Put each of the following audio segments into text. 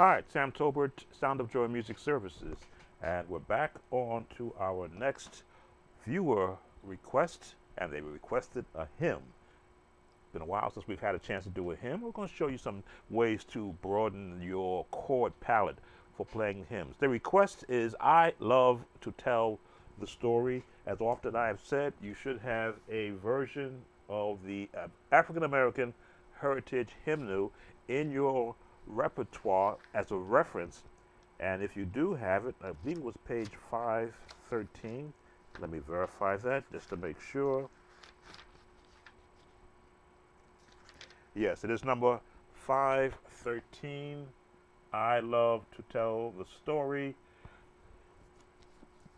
Hi, it's Sam Tolbert, Sound of Joy Music Services, and we're back on to our next viewer request, and they requested a hymn. Been a while since we've had a chance to do a hymn. We're going to show you some ways to broaden your chord palette for playing hymns. The request is, I love to tell the story. As often I have said, you should have a version of the African American Heritage Hymnal in your repertoire as a reference. And if you do have it, I believe it was page 513. Let me verify that just to make sure. Yes, it is number 513. I love to tell the story.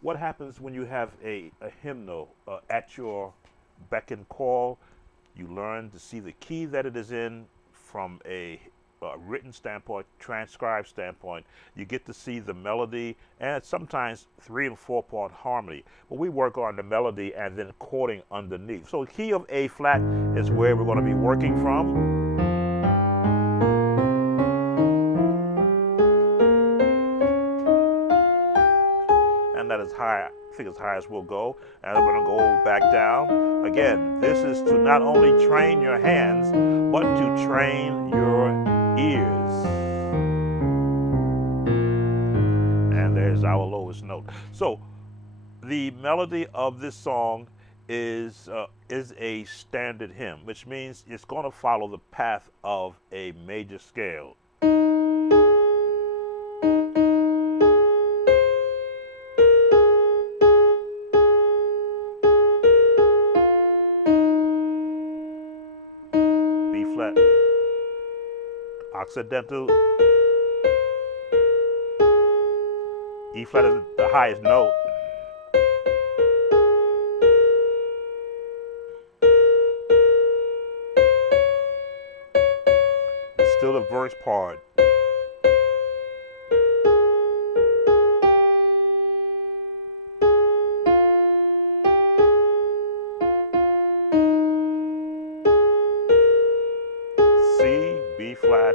What happens when you have a hymnal at your beck and call? You learn to see the key that it is in from a written standpoint, transcribed standpoint. You get to see the melody and sometimes 3 and 4 part harmony. But we work on the melody and then chording underneath. So the key of A flat is where we're going to be working from. And that is high, I think as high as we'll go. And we're going to go back down. Again, this is to not only train your hands, but to train your ears. And there's our lowest note. So the melody of this song is a standard hymn, which means it's going to follow the path of a major scale. B flat, occidental. E flat is the highest note. It's still the verse part. C, B flat,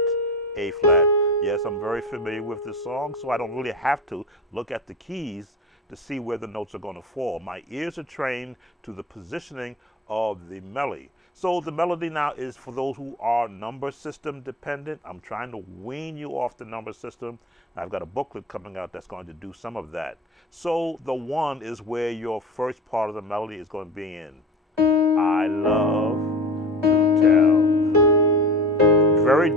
A flat. Yes, I'm very familiar with this song, so I don't really have to look at the keys to see where the notes are going to fall. My ears are trained to the positioning of the melody. So the melody now is for those who are number system dependent. I'm trying to wean you off the number system. I've got a booklet coming out that's going to do some of that. So the 1 is where your first part of the melody is going to be in. I love to tell. Very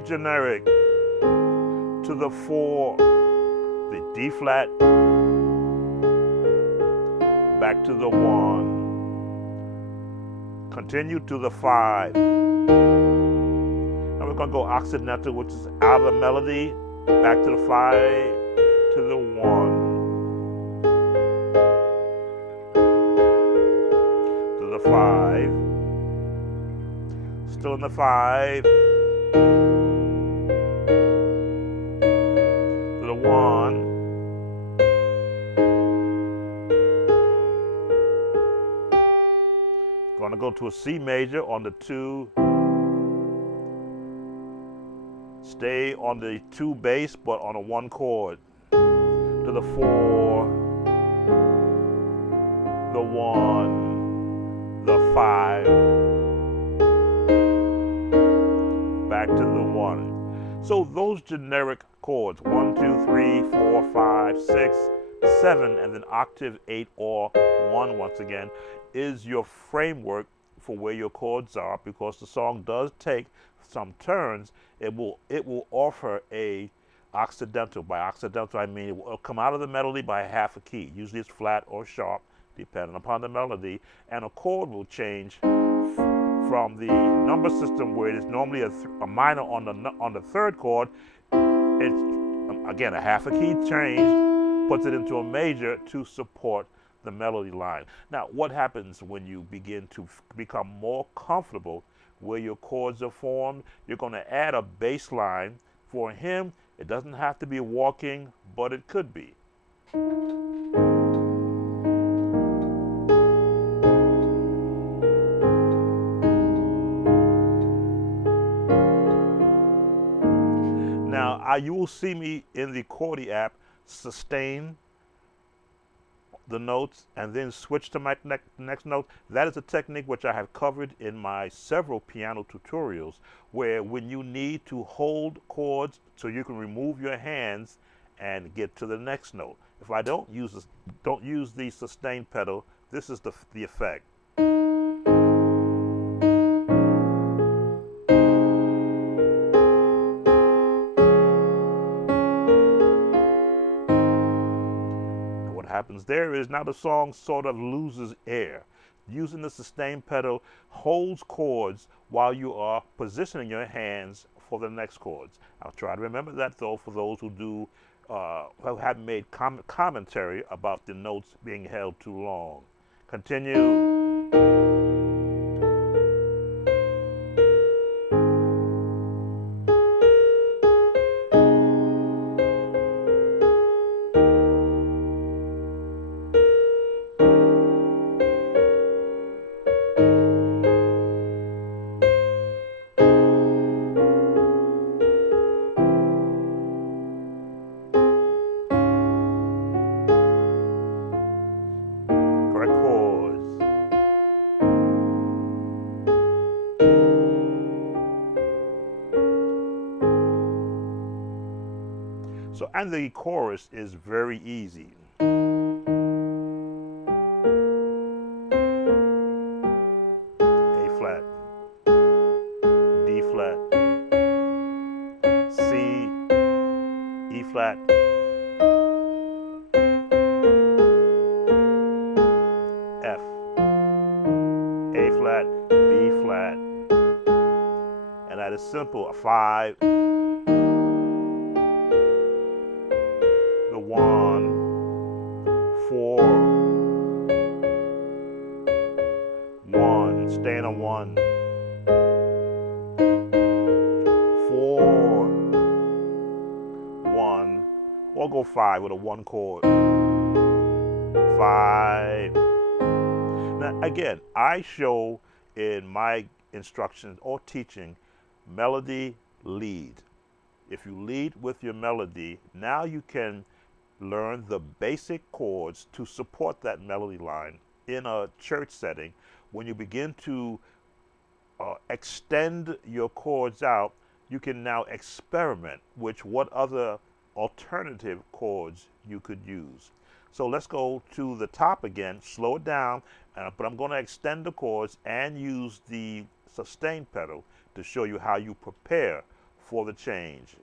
generic. To the 4, the D flat, back to the 1, continue to the 5. Now we're going to go occidental, which is out of the melody, back to the 5, to the 1, to the 5, still in the 5, to the 1, going to go to a C major on the 2, stay on the 2 bass but on a 1 chord, to the 4, the 1, the 5, back to the 1. So those generic chords, 1, 2, 3, 4, 5, 6, 7, and then octave 8 or 1 once again, is your framework for where your chords are, because the song does take some turns. It will offer a occidental. By occidental I mean it will come out of the melody by half a key. Usually it's flat or sharp, depending upon the melody, and a chord will change from the number system where it is normally a minor on the 3rd chord. It's again a half a key change, puts it into a major to support the melody line. Now, what happens when you begin to become more comfortable where your chords are formed? You're going to add a bass line. For him, it doesn't have to be walking, but it could be. You will see me in the Chordy app sustain the notes and then switch to my next note. That is a technique which I have covered in my several piano tutorials, where when you need to hold chords so you can remove your hands and get to the next note. If I don't use the sustain pedal, this is the effect. What happens there is now the song sort of loses air. Using the sustain pedal holds chords while you are positioning your hands for the next chords. I'll try to remember that though for those who have made commentary about the notes being held too long. Continue. Correct chords. So, and the chorus is very easy. A flat, D flat, C, E flat, F, A flat, B flat, and that is simple. A 5, the 1, 4, 1, staying on 1, 4, 1, or go 5 with a 1 chord. 5. Now again, I show in my instructions or teaching melody lead. If you lead with your melody, now you can learn the basic chords to support that melody line in a church setting. When you begin to extend your chords out, you can now experiment with what other alternative chords you could use. So let's go to the top again, slow it down, but I'm going to extend the chords and use the sustain pedal to show you how you prepare for the change.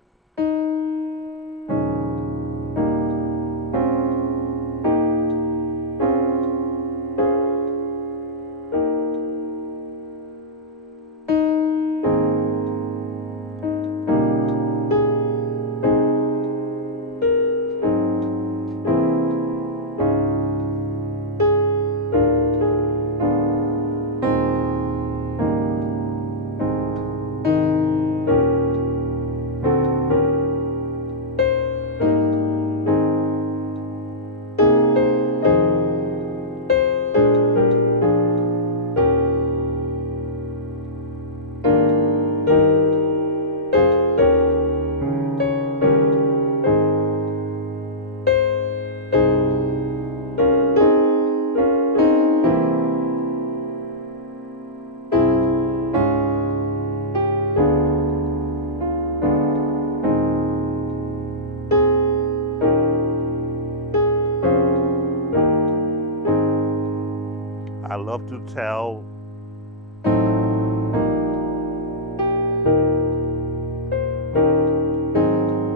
I love to tell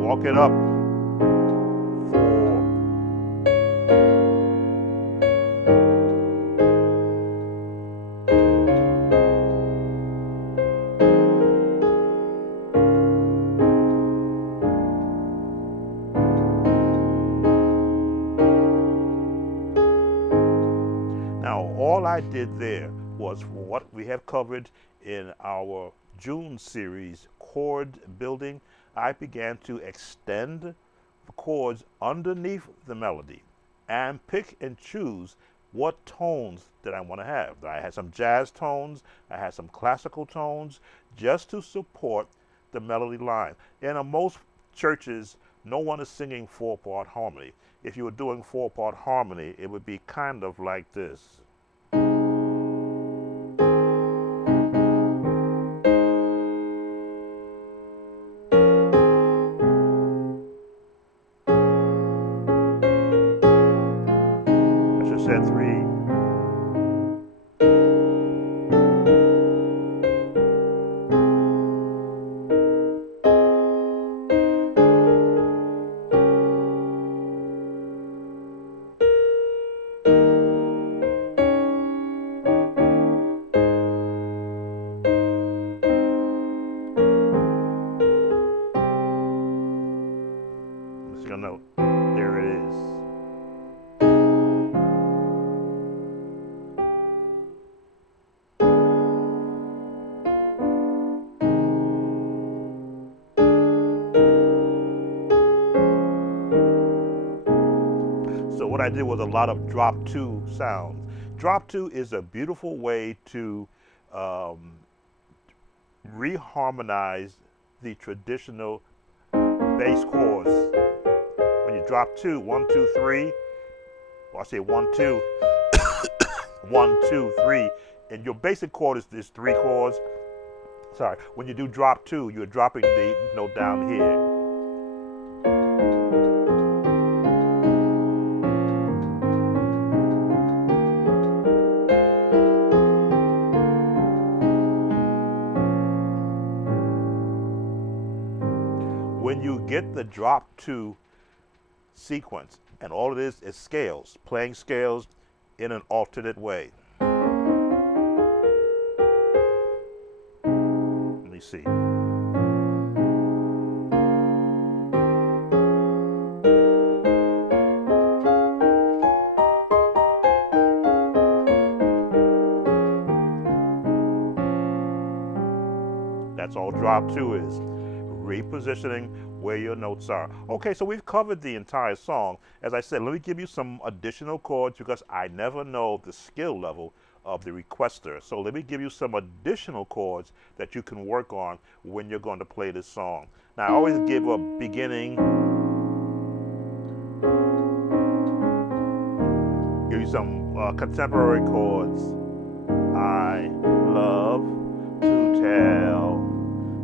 walk it up. 4. Now, all I did there was what we have covered in our June series, chord building. I began to extend the chords underneath the melody and pick and choose what tones that I want to have. I had some jazz tones, I had some classical tones, just to support the melody line. In most churches, no one is singing 4-part harmony. If you were doing 4-part harmony, it would be kind of like this. I should have said 3. Your note. There it is. So what I did was a lot of drop 2 sounds. Drop 2 is a beautiful way to reharmonize the traditional bass chords. When you drop 2, 1, 2, 3, or I say 1, 2, 1, 2, 3, and your basic chord is 3 chords. Sorry, when you do drop 2, you're dropping the note down here. When you get the drop 2 sequence, and all it is scales, playing scales in an alternate way. Let me see. That's all drop 2 is. Repositioning where your notes are. Okay, so we've covered the entire song. As I said, let me give you some additional chords because I never know the skill level of the requester. So let me give you some additional chords that you can work on when you're going to play this song. Now, I always give a beginning. Give you some contemporary chords. I love to tell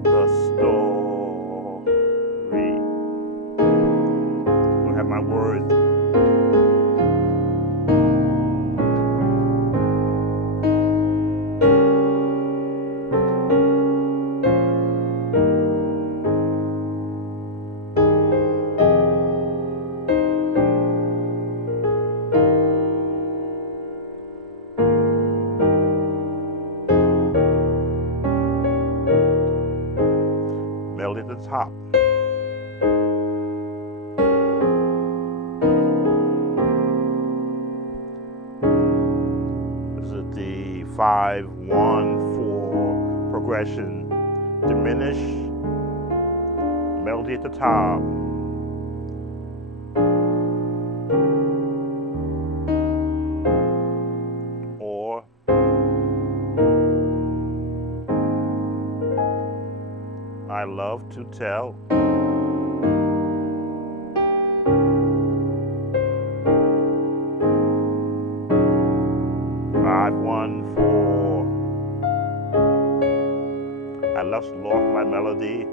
the story. Don't have my words. Melody at the top. This is the 5, 1, 4 progression. Diminish, melody at the top. Or I love to tell. Five, 1, 4. I lost my melody.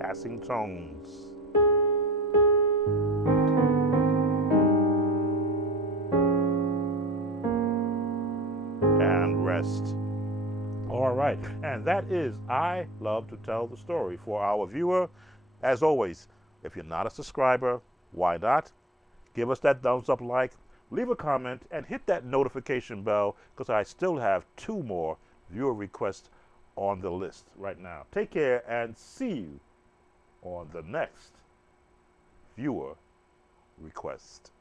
Passing tones. And rest. All right, and that is I Love to Tell the Story for our viewer. As always, if you're not a subscriber, why not? Give us that thumbs up, like, leave a comment, and hit that notification bell because I still have 2 more viewer requests on the list right now. Take care and see you on the next viewer request.